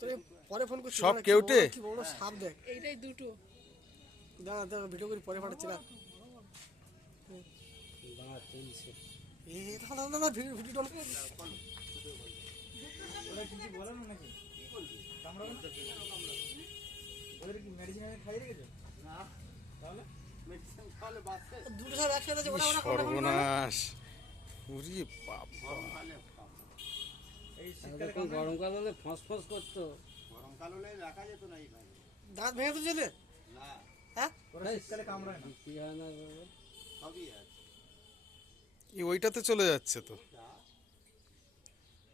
তোর পরে ফোন করছি সব কেউটে? কি বড় সাপ দেখ। এইটাই দুটো। দাঁড়া দাঁড়া ভিডিও করে পরে পাঠাচ্ছি না এ দাঁড়া দাঁড়া দাঁড়া ভিডিও ভিডিও ওরা কিছু বলে না নাকি? ওদের কি মেডিসিন এনে খাইয়ে রেখেছো? তাহলে দুটো সাপ একসাথে আছে ওটা ওটা কোনটা কোনটা? সর্বনাশ। বাবা। শীতকালে গরমকাল হলে ফস ফস করতো। গরমকাল হলে রাখা যেত না এই ভাই দাঁত ভেঙে তো চলে না। হ্যাঁ? শীতকালে কামড়ায় না। কি হয় না সবই আছে। এই ওইটাতে চলে যাচ্ছে তো।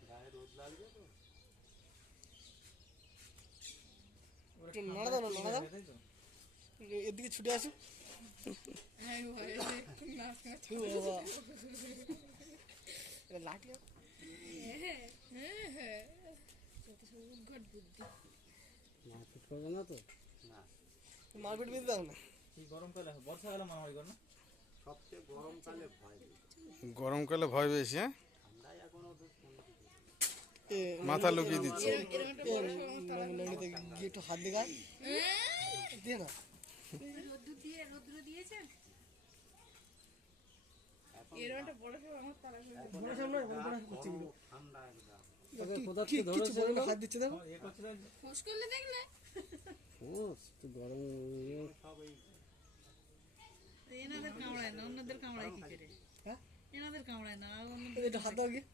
গায়ে রোদ লাগবে এদিকে ছুটে আসো। হ্যাঁ। হ্যাঁ হ্যাঁ যত সব উদ্ঘট বুদ্ধি মারপিট করবে না তো না মারপিট বেঁধে দাও না। এই গরমকালে বর্ষাকালে মারামারি করে না সবচেয়ে গরমকালে ভয় বেশি। গরমকালে ভয় বেশি হ্যাঁ ঠান্ডায় এখনও মাথা লুকিয়ে দিচ্ছে একটা হাত দিয়ে না এরকম একটা বড় সড়ো আমার তারা করে বড় সামনে বড় বড় করছে। ঠান্ডা কি- কোথাও কি থেকে কিছু বলে না, হাত দিচ্ছে দেখো। আমার এ করছিল ফোঁস করলে দেখলে? ও তুই গরম। ইয়ে এনাদের কামড়ায় না অন্যদের কামড়ায় কি করে? হ্যাঁ? এনাদের কামড়ায় না আর অন্য এটা হাত দাও গিয়ে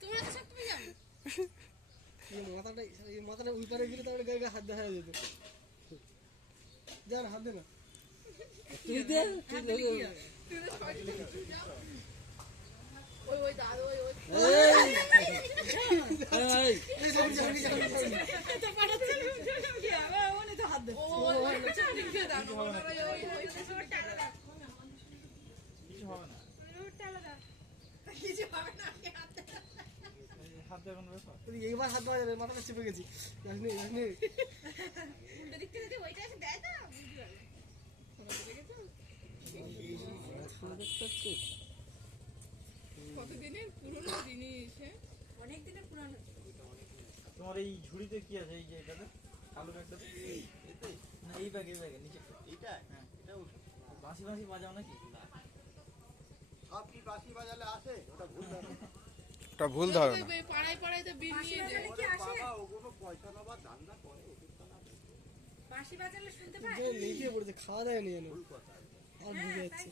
তোমরা তো সব তুমি যাবে। এই মাথাটা এই মাথাটা ওই পারে গেলে তাহলে গায়ে গায়ে হাত দেখা যেত। যান হাত দে না। তুই দে তুই দে। এইবার হাত দেওয়া যাবে মাথাটা চেপে গেছি ওইটা এসে দেয় না বুঝতে পারবে তোমরা তো দেখেছ কতদিনের পুরনো জিনিস অনেক দিনের পুরনো তোমার এই ঝুড়িতে কি আছে? এই যে এটাতে কালো না এই ব্যাগ এই ব্যাগে নিচে। হ্যাঁ। এটা। বাঁশি বাঁশি বাজাও নাকি? সব কি বাঁশি বাজালে আসে? ওটা ভুল ধারণা। ভুল ধারণা পাড়ায় পাড়ায় তো বিল নিয়ে যায়। বাবা ওগুলো পয়সা নেবার ধান্দা করে ওষুধ বাঁশি বাজালে শুনতে যে লেগে পড়েছে খাওয়া দাওয়া নিয়ে নেব ভুল কথা। আর বুঝে যাচ্ছে।